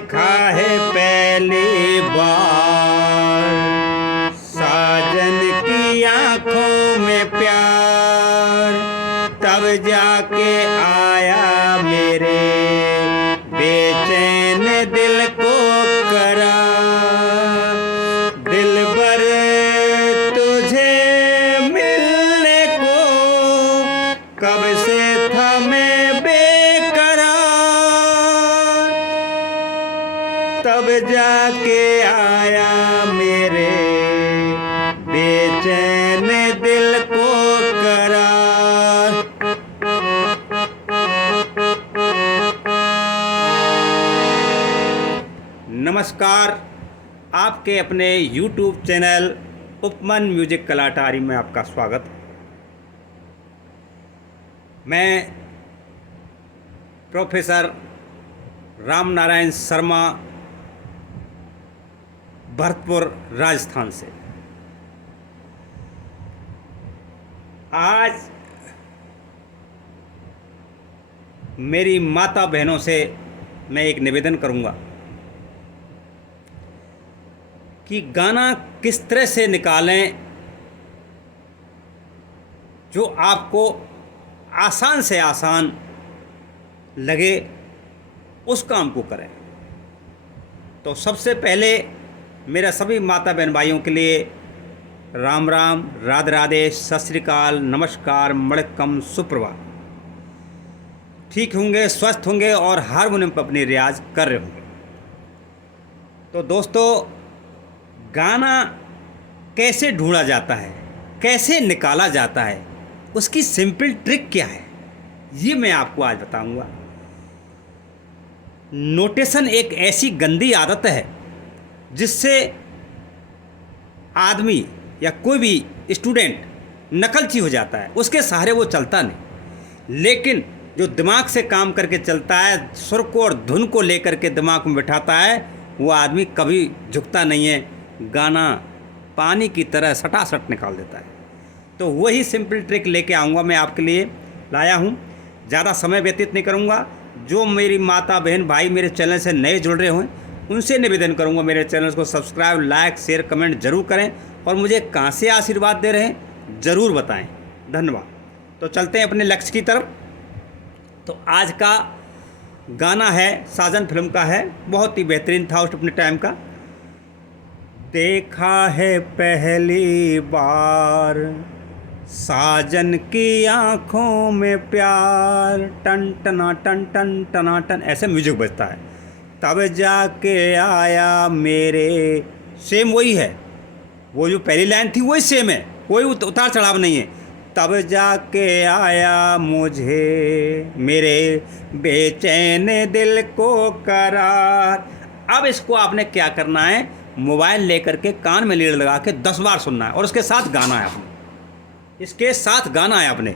देखा है पहली बार साजन की आंखों में प्यार, तब जाके आया मेरे बेचैन दिल को करार। दिलबर तुझे मिलने को कब से था मैं बेकरार, तब जाके आया मेरे बेचैन दिल को करार। नमस्कार, आपके अपने YouTube चैनल उपमन म्यूजिक कलाटारी में आपका स्वागत। मैं प्रोफेसर राम नारायण शर्मा, भरतपुर, राजस्थान से। आज मेरी माता बहनों से मैं एक निवेदन करूंगा कि गाना किस तरह से निकालें जो आपको आसान से आसान लगे, उस काम को करें। तो सबसे पहले मेरा सभी माता बहन भाइयों के लिए राम राम, राधे राधे, सत श्री अकाल, नमस्कार, मणिकम, सुप्रभात। ठीक होंगे, स्वस्थ होंगे और हारमोनियम पर अपनी रियाज कर रहे होंगे। तो दोस्तों, गाना कैसे ढूंढा जाता है, कैसे निकाला जाता है, उसकी सिंपल ट्रिक क्या है, ये मैं आपको आज बताऊंगा। नोटेशन एक ऐसी गंदी आदत है जिससे आदमी या कोई भी स्टूडेंट नकलची हो जाता है, उसके सहारे वो चलता नहीं। लेकिन जो दिमाग से काम करके चलता है, सुर को और धुन को लेकर के दिमाग में बिठाता है, वो आदमी कभी झुकता नहीं है, गाना पानी की तरह सटासट निकाल देता है। तो वही सिंपल ट्रिक लेके आऊँगा, मैं आपके लिए लाया हूँ। ज़्यादा समय व्यतीत नहीं करूँगा। जो मेरी माता बहन भाई मेरे चैनल से नए जुड़ रहे हों, उनसे निवेदन करूंगा मेरे चैनल को सब्सक्राइब, लाइक, शेयर, कमेंट जरूर करें और मुझे कहां से आशीर्वाद दे रहे हैं ज़रूर बताएं। धन्यवाद। तो चलते हैं अपने लक्ष्य की तरफ। तो आज का गाना है, साजन फिल्म का है, बहुत ही बेहतरीन था उस अपने टाइम का। देखा है पहली बार साजन की आंखों में प्यार, टन टना टन टन टना टन, ऐसे म्यूजिक बजता है। तब जाके आया मेरे, सेम वही है, वो जो पहली लाइन थी वही सेम है, कोई उतार चढ़ाव नहीं है। तब जाके आया मुझे मेरे बेचैन दिल को करार। अब इसको आपने क्या करना है, मोबाइल लेकर के कान में लीड लगा के 10 बार सुनना है और उसके साथ गाना है आपने, इसके साथ गाना है आपने।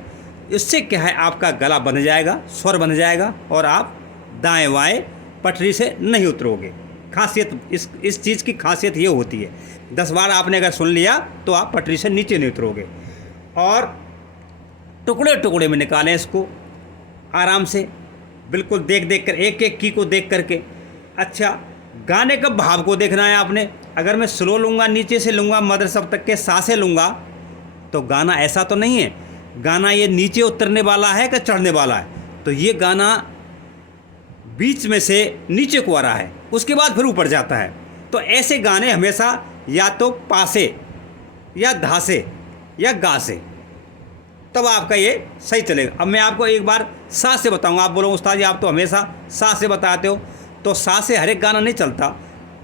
इससे क्या है, आपका गला बन जाएगा, स्वर बन जाएगा और आप दाएं बाएं पटरी से नहीं उतरोगे। खासियत इस चीज़ की खासियत ये होती है, 10 बार आपने अगर सुन लिया तो आप पटरी से नीचे नहीं उतरोगे। और टुकड़े टुकड़े में निकालें इसको आराम से, बिल्कुल देख देख कर, एक एक की को देख करके। अच्छा, गाने का भाव को देखना है आपने। अगर मैं स्लो लूँगा, नीचे से लूँगा, मदर सब तक के सांसें लूँगा, तो गाना ऐसा तो नहीं है, गाना ये नीचे उतरने वाला है कि चढ़ने वाला है। तो ये गाना बीच में से नीचे को आ रहा है, उसके बाद फिर ऊपर जाता है। तो ऐसे गाने हमेशा या तो पासे या धासे या गा से, तब आपका ये सही चलेगा। अब मैं आपको एक बार सा से बताऊंगा। आप बोलो उस्ताद जी आप तो हमेशा सा से बताते हो, तो सा से हर एक गाना नहीं चलता,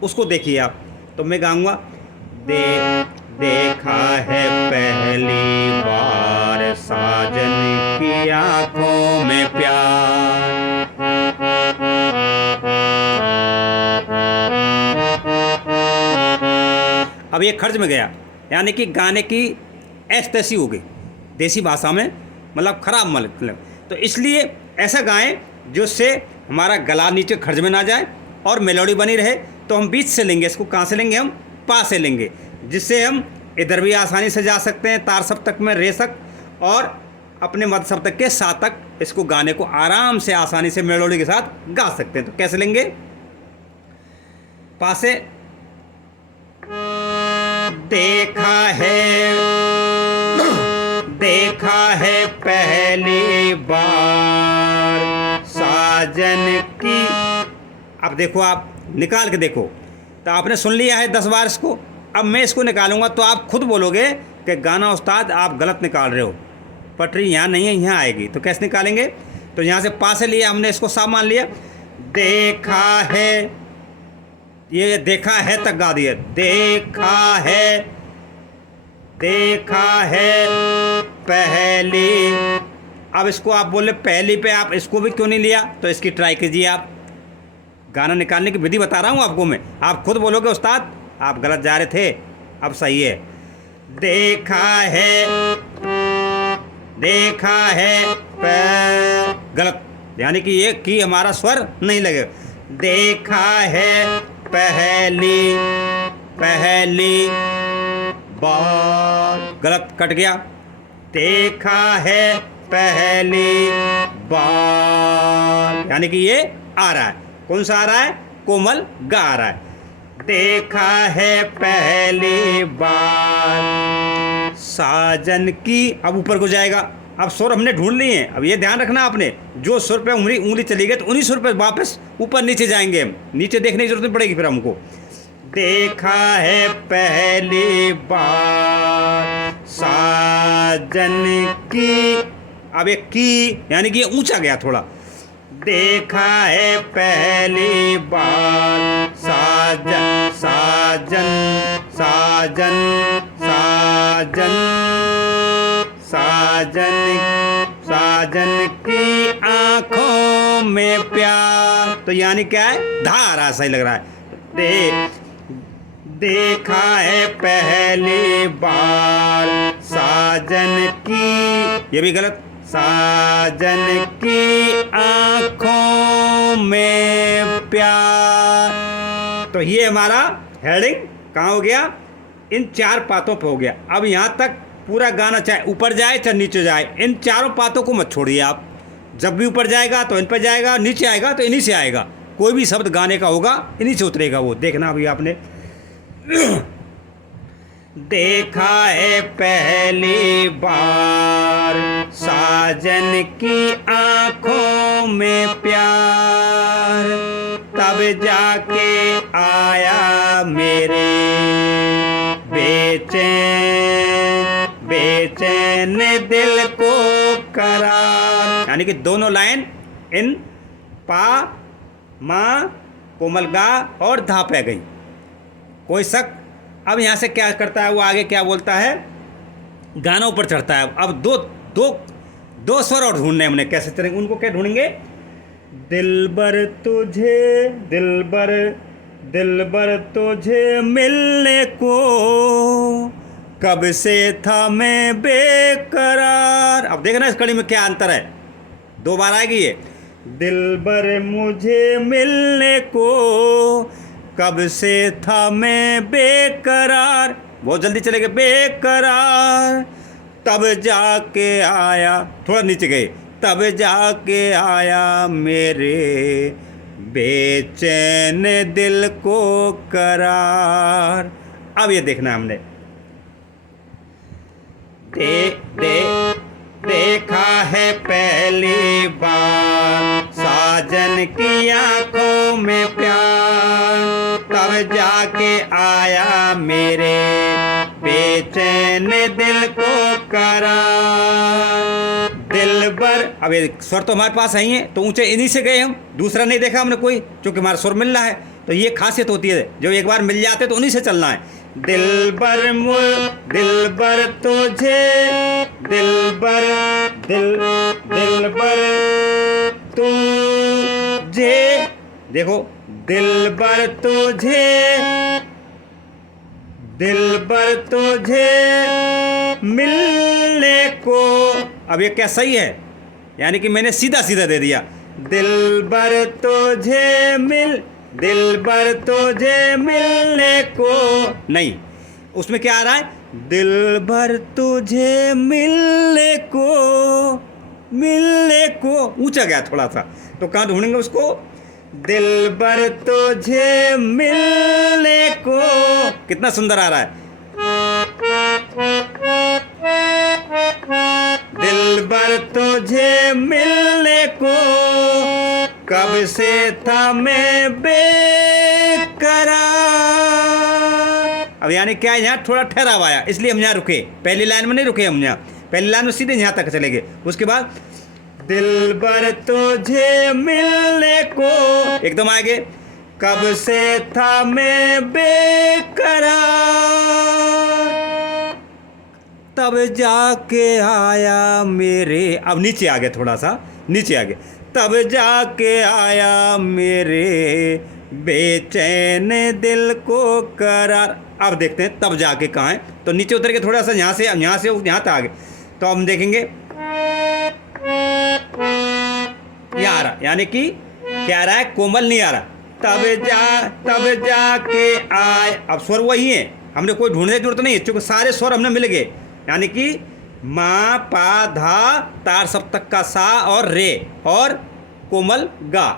उसको देखिए आप। तो मैं गाऊंगा, देखा है पहली बार साजन की आंखों में प्यार। अब ये खर्च में गया, यानी कि गाने की ऐसी हो गई, देसी भाषा में मतलब खराब मतलब। तो इसलिए ऐसा गाएं जिससे हमारा गला नीचे खर्च में ना जाए और मेलोडी बनी रहे। तो हम बीच से लेंगे इसको, कहाँ से लेंगे, हम पा से लेंगे, जिससे हम इधर भी आसानी से जा सकते हैं, तार सप्तक में रे सक और अपने मध्य सप्तक के सा तक इसको गाने को आराम से आसानी से मेलोडी के साथ गा सकते हैं। तो कैसे लेंगे, पासे देखा है पहली बार साजन की। अब देखो, आप निकाल के देखो। तो आपने सुन लिया है 10 बार इसको। अब मैं इसको निकालूंगा तो आप खुद बोलोगे कि गाना उस्ताद आप गलत निकाल रहे हो, पटरी यहाँ नहीं है, यहाँ आएगी। तो कैसे निकालेंगे? तो यहाँ से पा से लिया हमने, इसको सा मान लिया। देखा है, ये देखा है तक गा दिया। देखा है पहली। अब इसको आप बोले पहली पे, आप इसको भी क्यों नहीं लिया? तो इसकी ट्राई कीजिए आप। गाना निकालने की विधि बता रहा हूँ आपको मैं, आप खुद बोलोगे उस्ताद आप गलत जा रहे थे, अब सही है। देखा है गलत, यानी कि ये की हमारा स्वर नहीं लगे। देखा है पहली बार, गलत, कट गया। देखा है पहली बार, यानी कि ये आ रहा है। कौन सा आ रहा है? कोमल गा आ रहा है। देखा है पहली बार साजन की। अब ऊपर को जाएगा। अब सुर हमने ढूंढ लिए हैं। अब ये ध्यान रखना आपने, जो सुर पे उंगली चली गई तो उन्हीं सुर पे वापस ऊपर नीचे जाएंगे हम। नीचे देखने की जरूरत नहीं पड़ेगी फिर हमको। देखा है पहली बार साजन की। अब एक की, यानी कि ये ऊंचा गया थोड़ा। देखा है पहली बार साजन की आंखों में प्यार। तो यानी क्या है? धा आ रहा है, सही लग रहा है। देखा है पहली बार साजन की, ये भी गलत। साजन की आंखों में प्यार। तो ये हमारा हेडिंग कहाँ हो गया? इन 4 पातों पे हो गया। अब यहाँ तक पूरा गाना चाहे ऊपर जाए चाहे नीचे जाए, इन चारों पातों को मत छोड़िए आप। जब भी ऊपर जाएगा तो इन पर जाएगा, नीचे आएगा तो इन्हीं से आएगा। कोई भी शब्द गाने का होगा इन्हीं से उतरेगा वो, देखना अभी आपने। देखा है पहली बार साजन की आंखों में प्यार, तब जाके आया मेरे बेचैन दिल को करार। यानी कि दोनों लाइन इन पा मा कोमल गा और धा पे गई, कोई शक। अब यहाँ से क्या करता है वो, आगे क्या बोलता है? गाना ऊपर चढ़ता है। अब दो स्वर और ढूंढने हमने, कैसे चलेंगे उनको? क्या ढूंढेंगे? दिलबर तुझे मिलने को कब से था मैं बेकरार। अब देखना इस कड़ी में क्या अंतर है, 2 बार आएगी ये। दिलबर मुझे मिलने को कब से था मैं बेकरार, बहुत जल्दी चले गए। बेकरार तब जाके आया, थोड़ा नीचे गए। तब जाके आया मेरे बेचैन दिल को करार। अब ये देखना हमने। देखा है पहली बार साजन की आंखों में प्यार, तब जाके आया मेरे बेचैन दिल को करार। दिलबर, अब ये स्वर तो हमारे पास ही है तो ऊंचे इन्हीं से गए हम, दूसरा नहीं देखा हमने कोई, क्योंकि हमारा स्वर मिल रहा है। तो ये खासियत होती है, जो एक बार मिल जाते तो उन्हीं से चलना है। दिलबर तुझे देखो, दिलबर तुझे मिलने को। अब ये क्या सही है? यानी कि मैंने सीधा सीधा दे दिया। दिलबर तुझे मिलने को नहीं, उसमें क्या आ रहा है? दिलबर तुझे मिलने को ऊंचा गया थोड़ा सा। तो कहाँ ढूंढेंगे उसको? दिलबर तुझे मिलने को, कितना सुंदर आ रहा है। दिलबर तुझे मिलने को कब से था मैं बेकरार। अब यानी क्या है, यहाँ थोड़ा ठहराव आया इसलिए हम यहाँ रुके, पहली लाइन में नहीं रुके हम, यहाँ पहली लाइन में सीधे यहाँ तक चले गए। उसके बाद दिलबर तुझे मिलने को एकदम आगे, कब से था मैं बेकरार, तब जाके आया मेरे, अब नीचे आ गए, थोड़ा सा नीचे आ गए, तब जाके आया मेरे बेचैन दिल को करार। अब देखते हैं तब जाके कहाँ है, तो नीचे उतर के थोड़ा सा यहाँ से यहाँ तक आ गए, तो हम देखेंगे यहाँ आ रहा, यानी कि क्या आ रहा है, कोमल नहीं आ रहा। तब जाके आए, अब स्वर वही है, हमने कोई ढूंढने की जरूरत नहीं है क्योंकि सारे स्वर हमने मिल गए, यानी कि मा पा धा तार सप्तक का सा और रे और कोमल गा,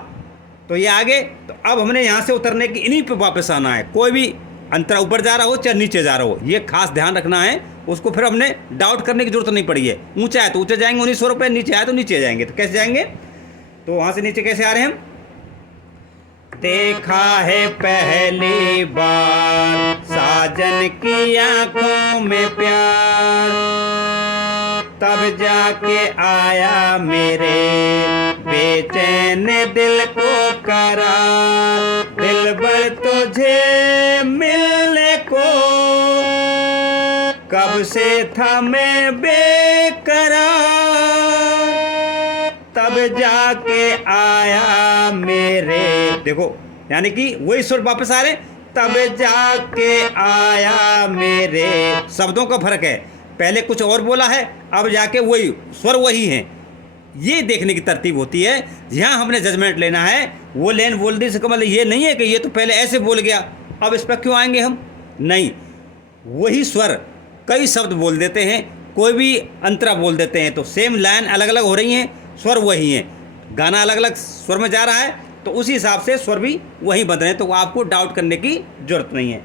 तो ये आगे। तो अब हमने यहाँ से उतरने की इन्हीं पे वापस आना है, कोई भी अंतरा ऊपर जा रहा हो चाहे नीचे जा रहा हो, ये खास ध्यान रखना है। उसको फिर हमने डाउट करने की जरूरत नहीं पड़ी है, ऊंचा है तो ऊंचे जाएंगे 1900 रुपये, नीचे आए तो नीचे जाएंगे। तो कैसे जाएंगे, तो वहाँ से नीचे कैसे आ रहे हैं हम, देखा है पहली बार साजन की आंखों में प्यार, तब जाके आया मेरे बेचैन दिल को करार, दिलबर तुझे मिलने को कब से था मैं बेकरार, तब जाके आया मेरे, देखो यानी कि वही सुर वापस आ रहे, तब जाके आया मेरे, शब्दों का फर्क है, पहले कुछ और बोला है, अब जाके वही स्वर वही है। ये देखने की तरतीब होती है, यहाँ हमने जजमेंट लेना है। वो लेन बोल दी इसका मतलब ये नहीं है कि ये तो पहले ऐसे बोल गया अब इस पर क्यों आएंगे हम, नहीं, वही स्वर कई शब्द बोल देते हैं, कोई भी अंतरा बोल देते हैं, तो सेम लाइन अलग अलग हो रही हैं, स्वर वही हैं, गाना अलग अलग स्वर में जा रहा है, तो उसी हिसाब से स्वर भी वही बन रहे हैं, तो आपको डाउट करने की जरूरत नहीं है।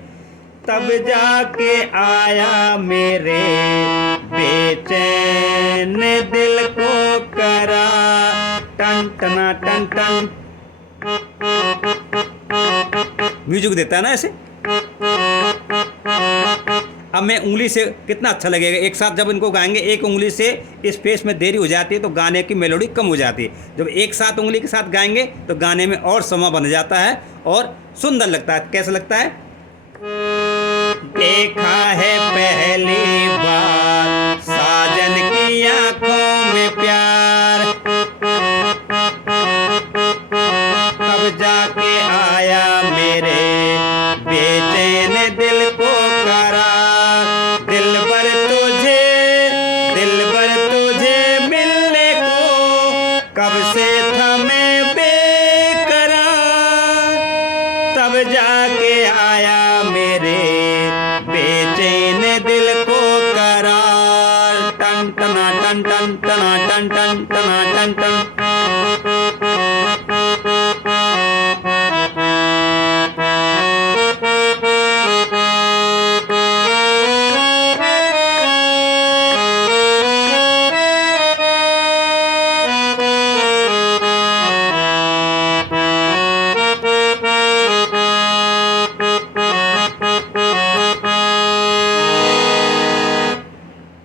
तब जाके आया मेरे बेचैन दिल को करा, टन टना टन टन, म्यूजिक देता है ना ऐसे। अब मैं उंगली से, कितना अच्छा लगेगा एक साथ जब इनको गाएंगे, एक उंगली से स्पेस में देरी हो जाती है तो गाने की मेलोडी कम हो जाती है, जब एक साथ उंगली के साथ गाएंगे तो गाने में और समा बन जाता है और सुंदर लगता है। कैसा लगता है, देखा है पहली बार साजन की आंखों में प्यार, तब जाके आया मेरे बेचैन दिल को करार, दिलबर तुझे मिलने को कब से था मैं बेकरार, तब जाके आया मेरे बेचैन दिल को करार, टन टना टन टन टना टन टन टना टन टन।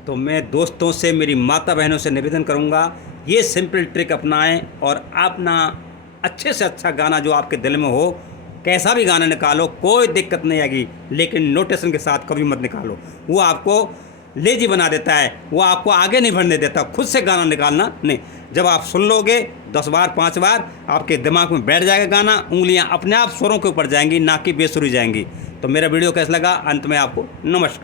तो मैं दोस्तों से, मेरी माता बहनों से निवेदन करूंगा, ये सिंपल ट्रिक अपनाएं और अपना अच्छे से अच्छा गाना जो आपके दिल में हो, कैसा भी गाना निकालो, कोई दिक्कत नहीं आएगी, लेकिन नोटेशन के साथ कभी मत निकालो, वो आपको लेजी बना देता है, वो आपको आगे नहीं बढ़ने देता। खुद से गाना निकालना नहीं, जब आप सुन लोगे 10 बार 5 बार आपके दिमाग में बैठ जाएगा गाना, उंगलियां अपने आप स्वरों के ऊपर जाएंगी, ना कि बेसुरी जाएंगी। तो मेरा वीडियो कैसा लगा, अंत में आपको नमस्कार।